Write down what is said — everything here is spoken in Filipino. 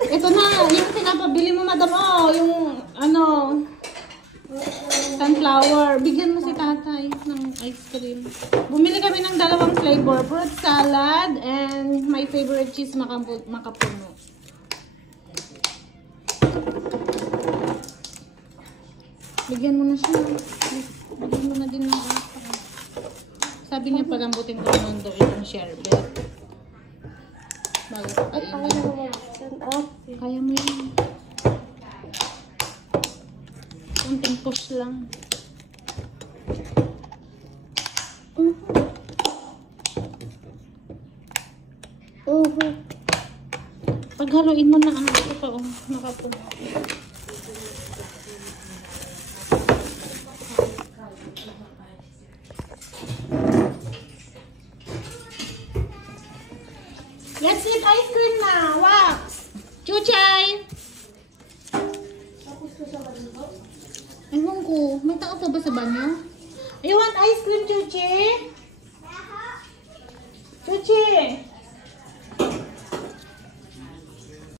Ito na, yung pinapabili mo, madam. Oh, yung ano, sunflower. Bigyan mo si tatay ng ice cream. Bumili kami ng dalawang flavor. Fruit salad and my favorite cheese makapuno. Bigyan mo na siya. Bigyan mo na din ng ata. Sabi niya palambutin ko naman daw itong sherbet. Bago ka kainin. Kaya mo yun. Konting push lang. Paghaluin mo na ang ito pa, oh, nakapuno. Let's eat ice cream na, Wax! Chuchay! Ewan ko, may tao pa ba sa banyo? You want ice cream, Chuchi? Chuchi?